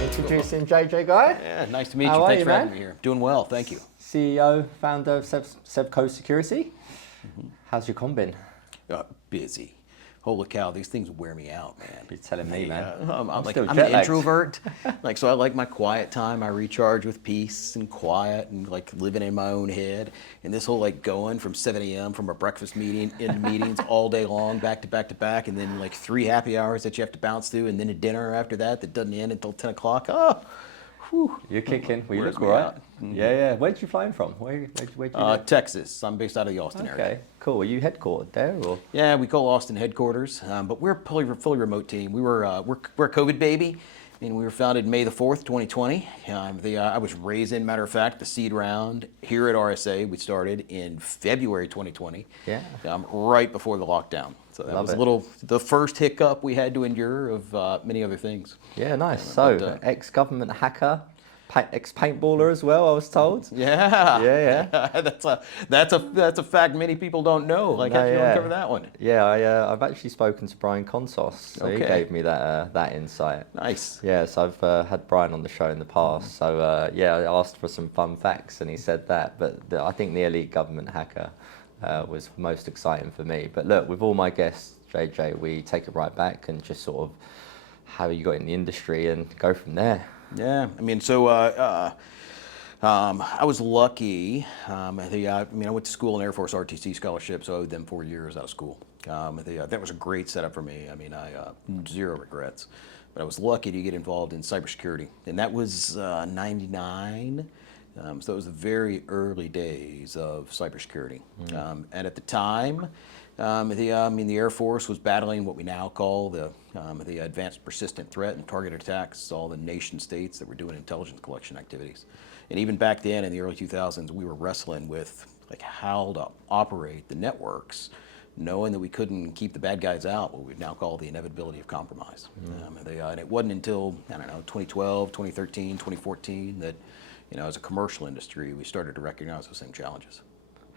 Introducing JJ Guy. Yeah, nice to meet you. How are Thanks you, for man? having me here. Doing well, thank you. CEO, founder of Sevco Security. How's your con been? Busy. Holy cow, these things wear me out, man. You're telling me, man. I'm still an jet-lagged. introvert. So I like my quiet time. I recharge with peace and quiet and like living in my own head. And this whole like going from 7 a.m. from a breakfast meeting into meetings all day long, back to back to back, and then like 3 happy hours that you have to bounce through, and then a dinner after that doesn't end until 10 o'clock. Oh, whew. You're kicking. We Wears look me all right. out. Yeah. Where'd you fly in from? Where'd you live? Texas. I'm based out of the Austin area. Okay, cool. Are you headquartered there or? Yeah, we call Austin headquarters, but we're a fully remote team. We're a COVID baby. I mean, we were founded May the 4th, 2020. I was raised in, matter of fact, the seed round here at RSA. We started in February 2020. Yeah. Right before the lockdown. So that was the first hiccup we had to endure of many other things. Yeah, nice. So, ex-government hacker, ex-paintballer as well, I was told. Yeah. Yeah. that's a fact many people don't know. Like, how do you want to cover that one? Yeah, I've actually spoken to Brian Consos, so he gave me that insight. Nice. Yeah, so I've had Brian on the show in the past. So I asked for some fun facts, and he said that. But I think the elite government hacker was most exciting for me. But look, with all my guests, JJ, we take it right back and just sort of how you got in the industry and go from there. Yeah, I mean, so I was lucky. I went to school in Air Force RTC scholarship, so I owed them 4 years out of school. That was a great setup for me. I mean, zero regrets. But I was lucky to get involved in cybersecurity, and that was '99. So it was the very early days of cybersecurity. And at the time, the Air Force was battling what we now call the advanced persistent threat and targeted attacks, all the nation states that were doing intelligence collection activities. And even back then in the early 2000s, we were wrestling with like how to operate the networks, knowing that we couldn't keep the bad guys out, what we now call the inevitability of compromise. And it wasn't until, 2012, 2013, 2014 that, as a commercial industry, we started to recognize those same challenges.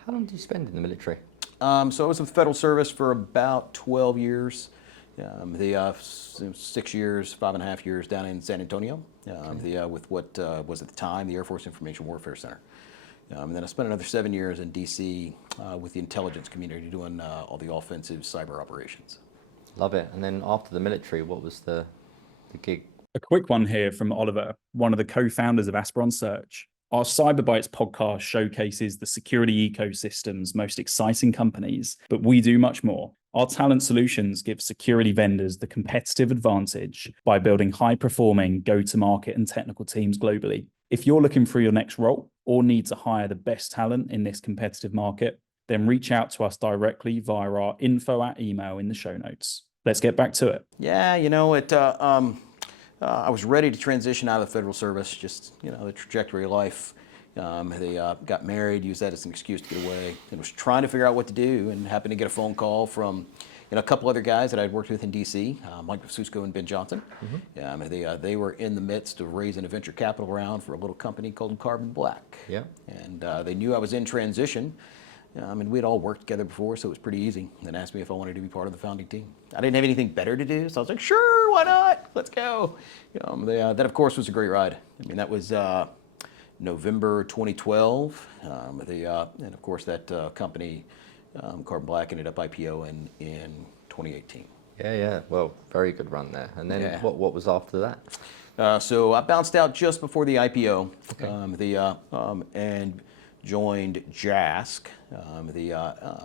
How long did you spend in the military? So I was in the federal service for about 12 years. 6 years, 5.5 years down in San Antonio, with what was at the time the Air Force Information Warfare Center. And then I spent another 7 years in DC with the intelligence community doing all the offensive cyber operations. Love it. And then after the military, what was the gig? A quick one here from Oliver, one of the co-founders of Asperon Search. Our CyberBytes podcast showcases the security ecosystem's most exciting companies, but we do much more. Our talent solutions give security vendors the competitive advantage by building high-performing go-to-market and technical teams globally. If you're looking for your next role or need to hire the best talent in this competitive market, then reach out to us directly via our info@email in the show notes. Let's get back to it. Yeah, I was ready to transition out of the federal service, just, the trajectory of life. They got married, used that as an excuse to get away, and was trying to figure out what to do, and happened to get a phone call from a couple other guys that I'd worked with in DC, Mike Cisco and Ben Johnson. They were in the midst of raising a venture capital round for a little company called Carbon Black. Yeah. And they knew I was in transition. And we'd all worked together before, so it was pretty easy. And asked me if I wanted to be part of the founding team. I didn't have anything better to do, so I was like, sure, why not? Let's go. That, of course, was a great ride. I mean, that was November 2012. And, of course, that company, Carbon Black, ended up IPO in 2018. Yeah. Well, very good run there. And then what was after that? So I bounced out just before the IPO. Okay. And joined JASK,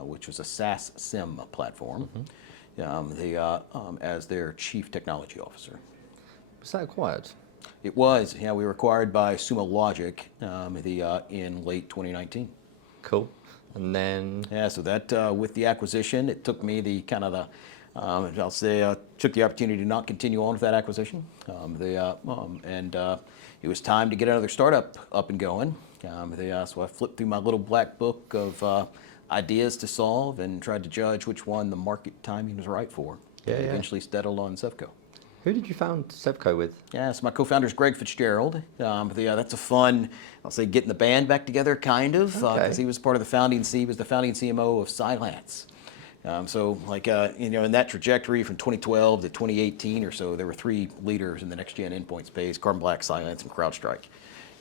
which was a SaaS SIM platform, as their chief technology officer. Was that acquired? It was. Yeah, we were acquired by Sumo Logic in late 2019. Cool. And then? Yeah, so that with the acquisition, it took me took the opportunity to not continue on with that acquisition. It was time to get another startup up and going. So I flipped through my little black book of ideas to solve and tried to judge which one the market timing was right for. Eventually settled on Sevco. Who did you found Sevco with? Yeah, so my co-founder is Greg Fitzgerald. That's a fun, I'll say, getting the band back together, kind of, because he was part of the founding CMO of Cylance. So like, in that trajectory from 2012 to 2018 or so, there were three leaders in the next gen endpoint space: Carbon Black, Silence, and CrowdStrike.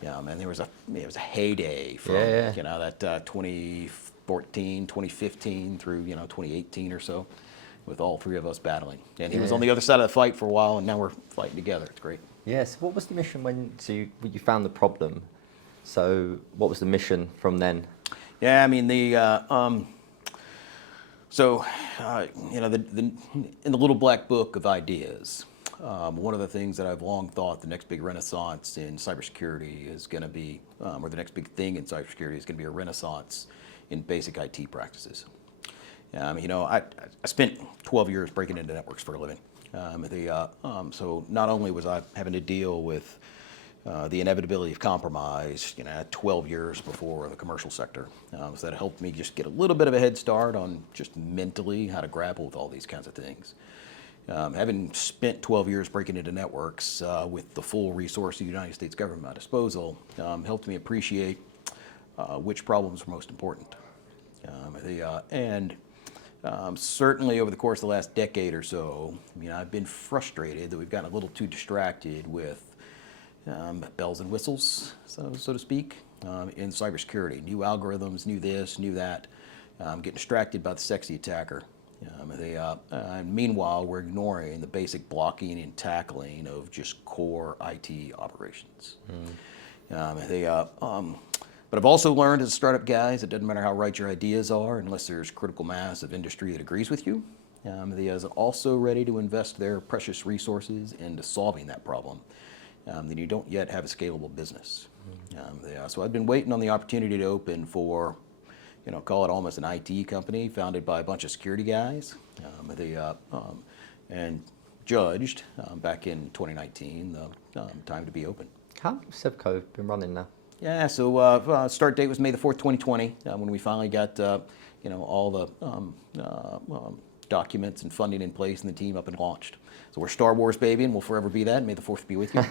And there was it was a heyday from that 2014, 2015 through 2018 or so, with all three of us battling. And he was on the other side of the fight for a while, and now we're fighting together. It's great. Yes. What was the mission when you found the problem? So what was the mission from then? Yeah, I mean in the little black book of ideas, one of the things that I've long thought the next big renaissance in cybersecurity is going to be, or the next big thing in cybersecurity is going to be a renaissance in basic IT practices. I spent 12 years breaking into networks for a living. So not only was I having to deal with the inevitability of compromise, 12 years before the commercial sector. So that helped me just get a little bit of a head start on just mentally how to grapple with all these kinds of things. Having spent 12 years breaking into networks with the full resource of the United States government at my disposal, helped me appreciate which problems were most important. Certainly over the course of the last decade or so, I've been frustrated that we've gotten a little too distracted with bells and whistles, so to speak, in cybersecurity. New algorithms, new this, new that. Getting distracted by the sexy attacker. Meanwhile, we're ignoring the basic blocking and tackling of just core IT operations. But I've also learned as a startup guys, it doesn't matter how right your ideas are, unless there's critical mass of industry that agrees with you. They are also ready to invest their precious resources into solving that problem. Then you don't yet have a scalable business. So I've been waiting on the opportunity to open for, call it almost an IT company founded by a bunch of security guys. And judged back in 2019 the time to be open. How long has Sevco been running now? Yeah, so start date was May the 4th, 2020, when we finally got all the documents and funding in place and the team up and launched. So we're Star Wars, baby, and we'll forever be that. May the 4th be with you.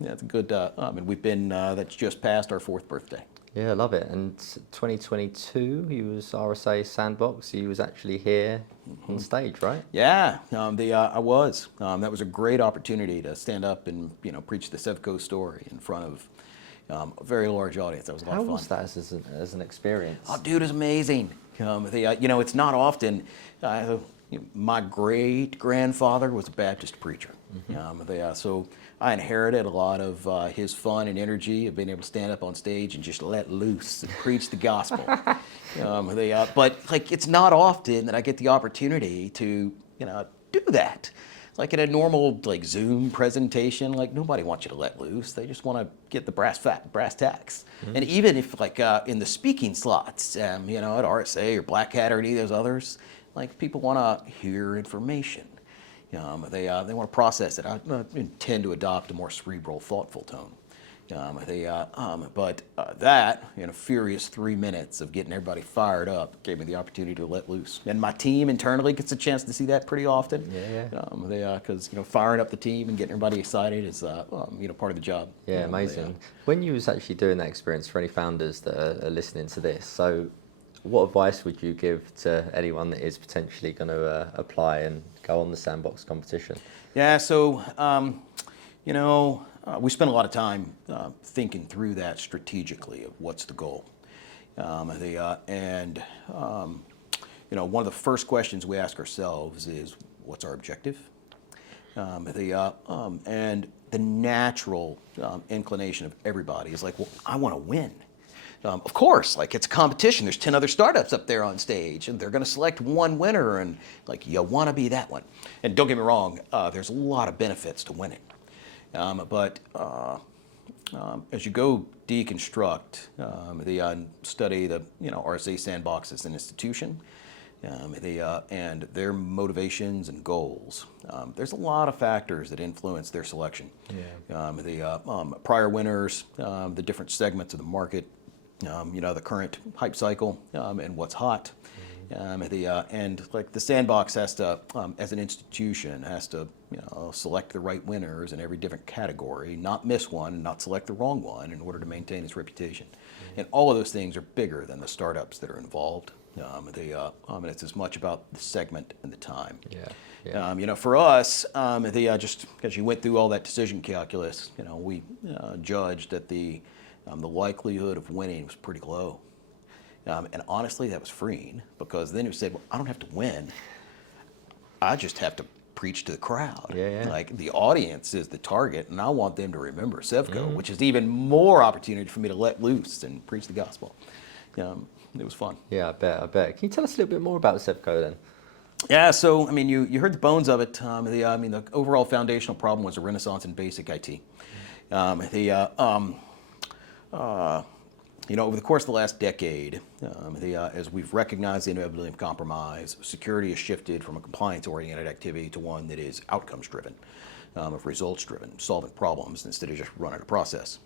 That's good. And we've been, that's just past our 4th birthday. Yeah, I love it. And 2022, he was RSA Sandbox. He was actually here on stage, right? Yeah, I was. That was a great opportunity to stand up and preach the Sevco story in front of a very large audience. That was a lot of fun. How was that as an experience? Oh, dude, it's amazing. It's not often. My great grandfather was a Baptist preacher. So I inherited a lot of his fun and energy of being able to stand up on stage and just let loose and preach the gospel. But it's not often that I get the opportunity to do that. Like in a normal Zoom presentation, nobody wants you to let loose. They just want to get the brass tacks. And even if in the speaking slots, at RSA or Black Hat or any of those others, people want to hear information. They want to process it. I intend to adopt a more cerebral, thoughtful tone. But that, in a furious 3 minutes of getting everybody fired up, gave me the opportunity to let loose. And my team internally gets a chance to see that pretty often. Because firing up the team and getting everybody excited is part of the job. Yeah, amazing. When you was actually doing that experience, for any founders that are listening to this, so what advice would you give to anyone that is potentially going to apply and go on the Sandbox competition? Yeah, so we spent a lot of time thinking through that strategically of what's the goal. One of the first questions we ask ourselves is, what's our objective? And the natural inclination of everybody is well, I want to win. Of course, it's a competition. There's 10 other startups up there on stage, and they're going to select one winner, and you want to be that one. And don't get me wrong, there's a lot of benefits to winning. But as you go deconstruct, study the RSA Sandbox as an institution, and their motivations and goals. There's a lot of factors that influence their selection. Prior winners, the different segments of the market, the current hype cycle, and what's hot. And the Sandbox has to, as an institution, has to select the right winners in every different category, not miss one, not select the wrong one in order to maintain its reputation. And all of those things are bigger than the startups that are involved. And it's as much about the segment and the time. Yeah. Yeah. For us, just because you went through all that decision calculus, we judged that the likelihood of winning was pretty low. And honestly, that was freeing, because then you said, well, I don't have to win. I just have to preach to the crowd. Yeah, yeah. Like, the audience is the target, and I want them to remember Sevco, which is even more opportunity for me to let loose and preach the gospel. It was fun. Yeah, I bet. Can you tell us a little bit more about Sevco then? Yeah, so you heard the bones of it. The overall foundational problem was a renaissance in basic IT. Over the course of the last decade, as we've recognized the inevitability of compromise, security has shifted from a compliance-oriented activity to one that is outcomes-driven, of results-driven, solving problems instead of just running a process.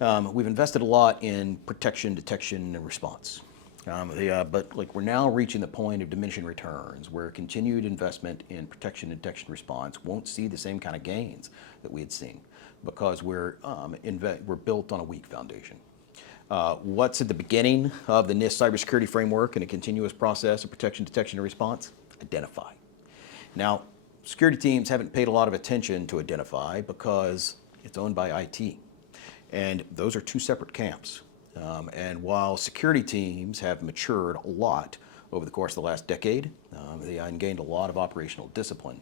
We've invested a lot in protection, detection, and response. But we're now reaching the point of diminishing returns, where continued investment in protection, detection, response won't see the same kind of gains that we had seen, because we're built on a weak foundation. What's at the beginning of the NIST cybersecurity framework and a continuous process of protection, detection, and response? Identify. Now, security teams haven't paid a lot of attention to identify because it's owned by IT. And those are two separate camps. And while security teams have matured a lot over the course of the last decade, they gained a lot of operational discipline.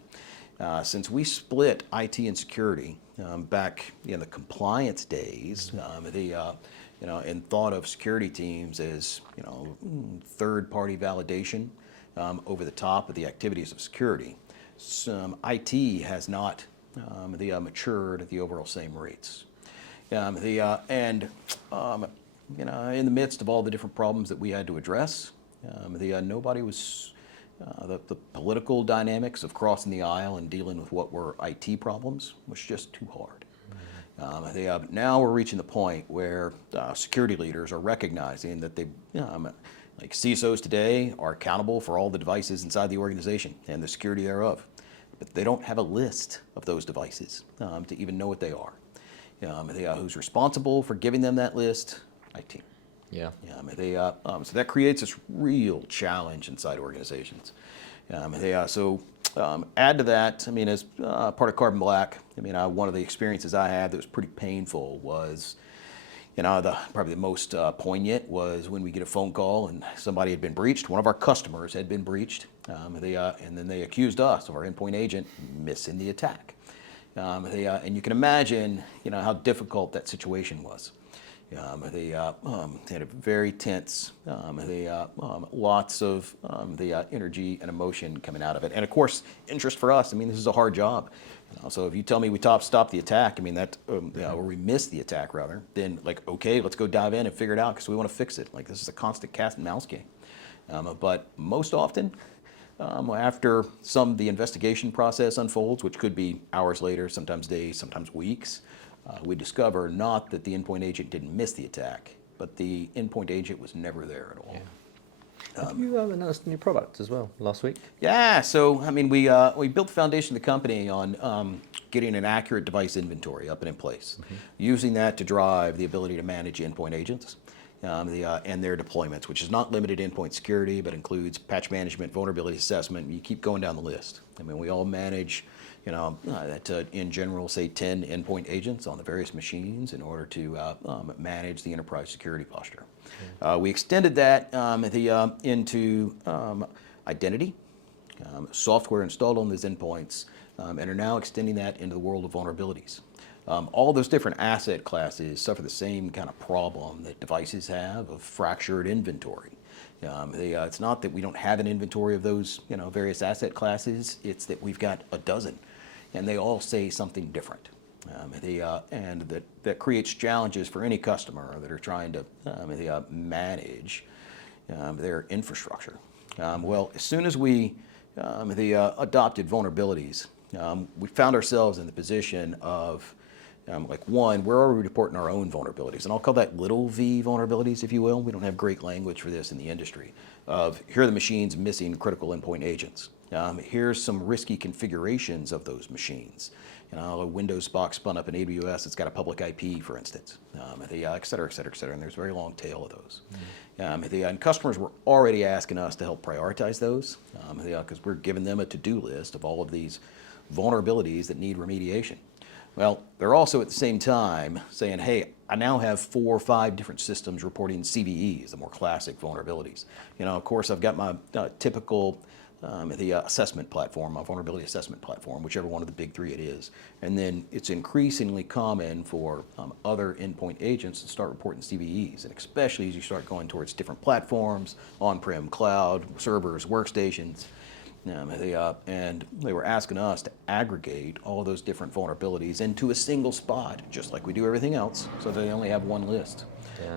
Since we split IT and security back in the compliance days, and thought of security teams as third-party validation over the top of the activities of security, IT has not matured at the overall same rates. In the midst of all the different problems that we had to address, nobody was, the political dynamics of crossing the aisle and dealing with what were IT problems was just too hard. Now we're reaching the point where security leaders are recognizing that like CISOs today are accountable for all the devices inside the organization and the security thereof, but they don't have a list of those devices to even know what they are. Who's responsible for giving them that list? IT. Yeah. So that creates this real challenge inside organizations. Add to that, as part of Carbon Black, one of the experiences I had that was pretty painful was, probably the most poignant was when we get a phone call and somebody had been breached. One of our customers had been breached, and then they accused us of our endpoint agent missing the attack. And you can imagine, how difficult that situation was. They had a very tense, lots of energy and emotion coming out of it. And of course, interest for us, this is a hard job. So if you tell me we stop the attack, or we miss the attack rather, then okay, let's go dive in and figure it out because we want to fix it. This is a constant cat and mouse game. But most often, after the investigation process unfolds, which could be hours later, sometimes days, sometimes weeks, we discover not that the endpoint agent didn't miss the attack, but the endpoint agent was never there at all. Yeah. Have you announced a new product as well last week? Yeah, so we built the foundation of the company on getting an accurate device inventory up and in place, using that to drive the ability to manage endpoint agents and their deployments, which is not limited to endpoint security, but includes patch management, vulnerability assessment. You keep going down the list. We all manage, in general, say 10 endpoint agents on the various machines in order to manage the enterprise security posture. We extended that into identity, software installed on those endpoints, and are now extending that into the world of vulnerabilities. All those different asset classes suffer the same kind of problem that devices have of fractured inventory. It's not that we don't have an inventory of those various asset classes, it's that we've got a dozen, and they all say something different. And that creates challenges for any customer that are trying to manage their infrastructure. Well, as soon as we adopted vulnerabilities, we found ourselves in the position of one, where are we reporting our own vulnerabilities? And I'll call that little v vulnerabilities, if you will. We don't have great language for this in the industry. Here are the machines missing critical endpoint agents. Here's some risky configurations of those machines. a Windows box spun up in AWS, it's got a public IP, for instance, et cetera, et cetera, et cetera. And there's a very long tail of those. And customers were already asking us to help prioritize those because we're giving them a to-do list of all of these vulnerabilities that need remediation. Well, they're also at the same time saying, hey, I now have 4 or 5 different systems reporting CVEs, the more classic vulnerabilities. Of course, I've got my typical assessment platform, my vulnerability assessment platform, whichever one of the big 3 it is. And then it's increasingly common for other endpoint agents to start reporting CVEs, and especially as you start going towards different platforms, on-prem, cloud, servers, workstations. And they were asking us to aggregate all of those different vulnerabilities into a single spot, just like we do everything else, so they only have one list.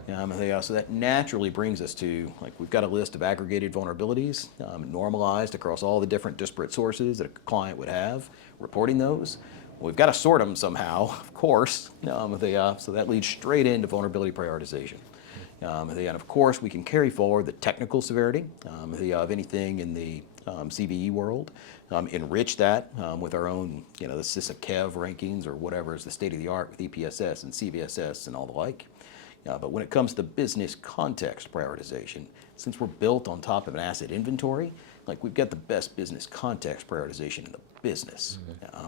So that naturally brings us to, we've got a list of aggregated vulnerabilities, normalized across all the different disparate sources that a client would have, reporting those. We've got to sort them somehow, of course, so that leads straight into vulnerability prioritization. And of course, we can carry forward the technical severity of anything in the CVE world, enrich that with our own, the CISA KEV rankings or whatever is the state of the art with EPSS and CVSS and all the like. But when it comes to business context prioritization, since we're built on top of an asset inventory, we've got the best business context prioritization in the business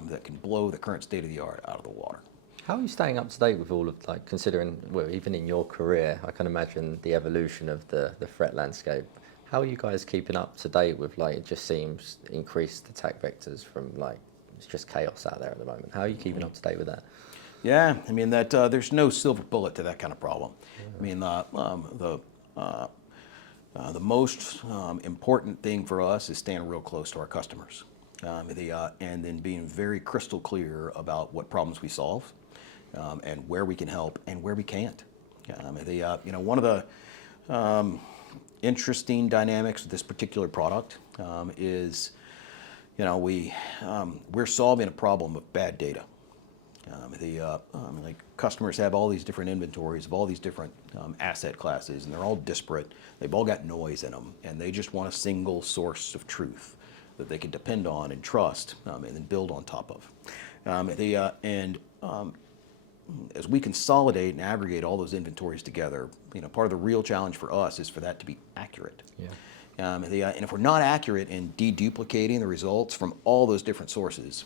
that can blow the current state of the art out of the water. How are you staying up to date with all of, considering, well, even in your career, I can imagine the evolution of the threat landscape. How are you guys keeping up to date with, it just seems increased attack vectors from, it's just chaos out there at the moment. How are you keeping up to date with that? Yeah, that there's no silver bullet to that kind of problem. The most important thing for us is staying real close to our customers, and then being very crystal clear about what problems we solve, and where we can help and where we can't. One of the interesting dynamics of this particular product is, we're solving a problem of bad data. Customers have all these different inventories of all these different asset classes, and they're all disparate. They've all got noise in them, and they just want a single source of truth that they can depend on and trust, and then build on top of. As we consolidate and aggregate all those inventories together, part of the real challenge for us is for that to be accurate. And if we're not accurate in deduplicating the results from all those different sources,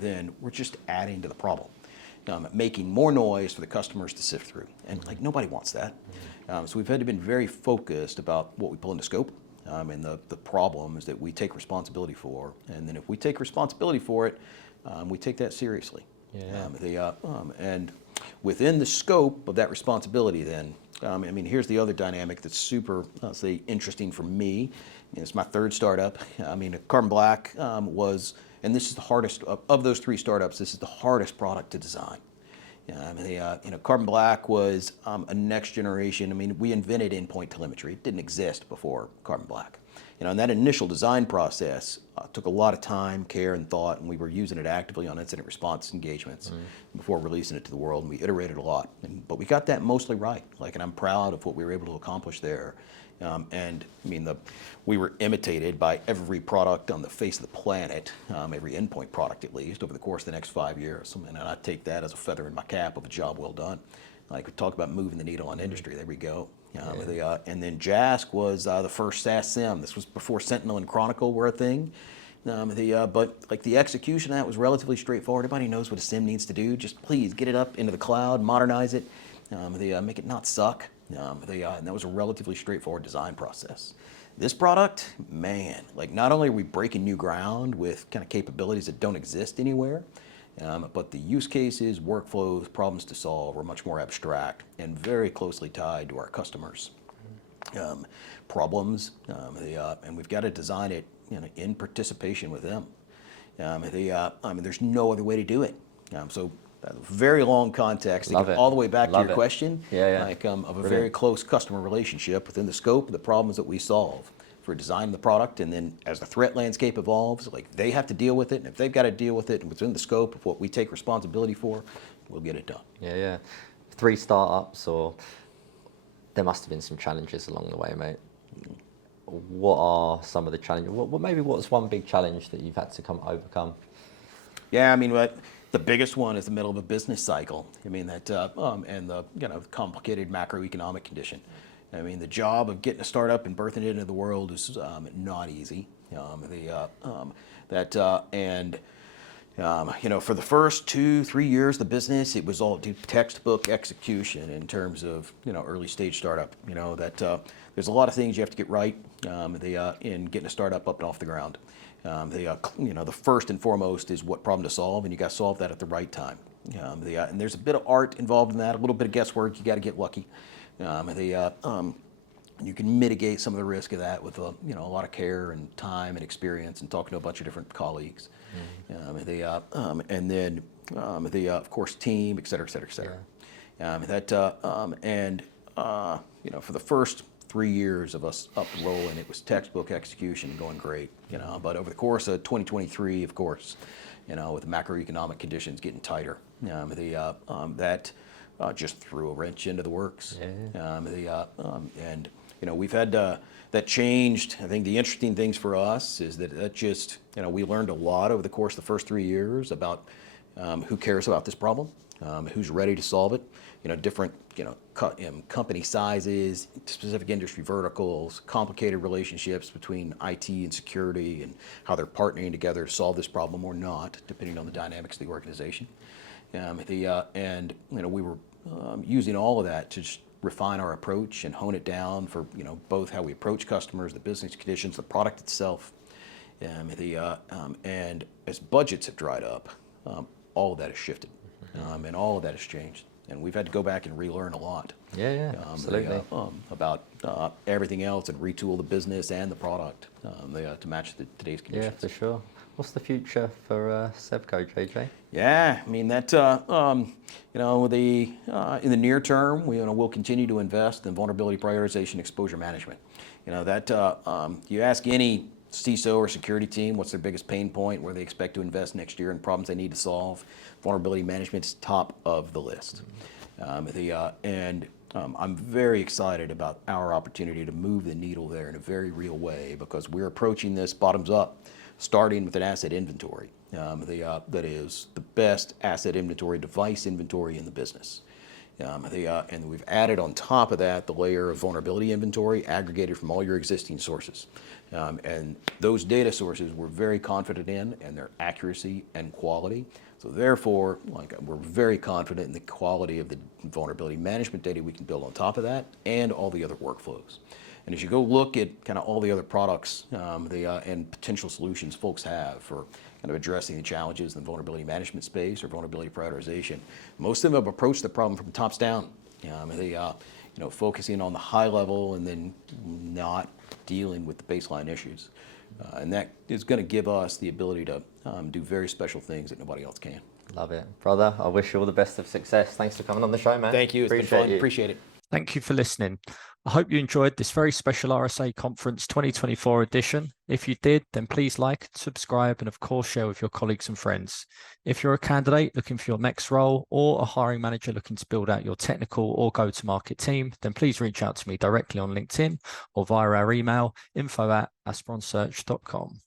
then we're just adding to the problem, making more noise for the customers to sift through. And nobody wants that. So we've had to be very focused about what we pull into scope, and the problems that we take responsibility for. And then if we take responsibility for it, we take that seriously. And within the scope of that responsibility then, here's the other dynamic that's super, say, interesting for me. It's my 3rd startup. Carbon Black was, and this is the hardest, of those 3 startups, this is the hardest product to design. Carbon Black was a next generation, we invented endpoint telemetry. It didn't exist before Carbon Black. And that initial design process took a lot of time, care, and thought, and we were using it actively on incident response engagements before releasing it to the world, and we iterated a lot. But we got that mostly right, and I'm proud of what we were able to accomplish there. We were imitated by every product on the face of the planet, every endpoint product at least, over the course of the next 5 years. And I take that as a feather in my cap of a job well done. We talk about moving the needle on industry, there we go. And then JASK was the first SaaS SIEM. This was before Sentinel and Chronicle were a thing. But the execution of that was relatively straightforward. Everybody knows what a SIEM needs to do. Just please get it up into the cloud, modernize it, make it not suck. And that was a relatively straightforward design process. This product, man, not only are we breaking new ground with kind of capabilities that don't exist anywhere, but the use cases, workflows, problems to solve are much more abstract and very closely tied to our customers' problems. And we've got to design it in participation with them. There's no other way to do it. So very long context to get all the way back to your question, of a very close customer relationship within the scope of the problems that we solve for designing the product. And then as the threat landscape evolves, they have to deal with it. And if they've got to deal with it and within the scope of what we take responsibility for, we'll get it done. 3 startups, or there must have been some challenges along the way, mate. What are some of the challenges? What's one big challenge that you've had to overcome? The biggest one is the middle of a business cycle. I mean, that, and the, complicated macroeconomic condition. I mean, the job of getting a startup and birthing it into the world is not easy. For the first 2-3 years of the business, it was all textbook execution in terms of, early stage startup. There's a lot of things you have to get right in getting a startup up and off the ground. The first and foremost is what problem to solve, and you got to solve that at the right time. And there's a bit of art involved in that, a little bit of guesswork. You got to get lucky. You can mitigate some of the risk of that with a lot of care and time and experience and talking to a bunch of different colleagues. And then of course team, et cetera, et cetera, et cetera. For the first 3 years of us up and rolling, it was textbook execution and going great. But over the course of 2023, of course, with the macroeconomic conditions getting tighter, that just threw a wrench into the works. We've had that changed. I think the interesting things for us is that just, we learned a lot over the course of the first 3 years about who cares about this problem, who's ready to solve it, different, company sizes, specific industry verticals, complicated relationships between IT and security, and how they're partnering together to solve this problem or not, depending on the dynamics of the organization. We were using all of that to just refine our approach and hone it down for both how we approach customers, the business conditions, the product itself, and as budgets have dried up, all of that has shifted, and all of that has changed, and we've had to go back and relearn a lot. Absolutely. About everything else, and retool the business and the product to match today's conditions. Yeah, for sure. What's the future for Sevco, JJ? Yeah, I mean that in the near term, we'll continue to invest in vulnerability prioritization, exposure management. You ask any CISO or security team what's their biggest pain point, where they expect to invest next year, and problems they need to solve, vulnerability management is top of the list. I'm very excited about our opportunity to move the needle there in a very real way, because we're approaching this bottoms up, starting with an asset inventory that is the best asset inventory, device inventory in the business. And we've added on top of that the layer of vulnerability inventory aggregated from all your existing sources. And those data sources we're very confident in, and their accuracy and quality. So therefore, we're very confident in the quality of the vulnerability management data we can build on top of that, and all the other workflows. And as you go look at kind of all the other products and potential solutions folks have for kind of addressing the challenges in the vulnerability management space or vulnerability prioritization, most of them have approached the problem from the tops down. Focusing on the high level and then not dealing with the baseline issues. And that is going to give us the ability to do very special things that nobody else can. Love it. Brother, I wish you all the best of success. Thanks for coming on the show, man. Thank you. It's been fun. Appreciate it. Thank you for listening. I hope you enjoyed this very special RSA Conference 2024 edition. If you did, then please like, subscribe, and of course share with your colleagues and friends. If you're a candidate looking for your next role, or a hiring manager looking to build out your technical or go-to-market team, then please reach out to me directly on LinkedIn or via our email, info@asperonsearch.com.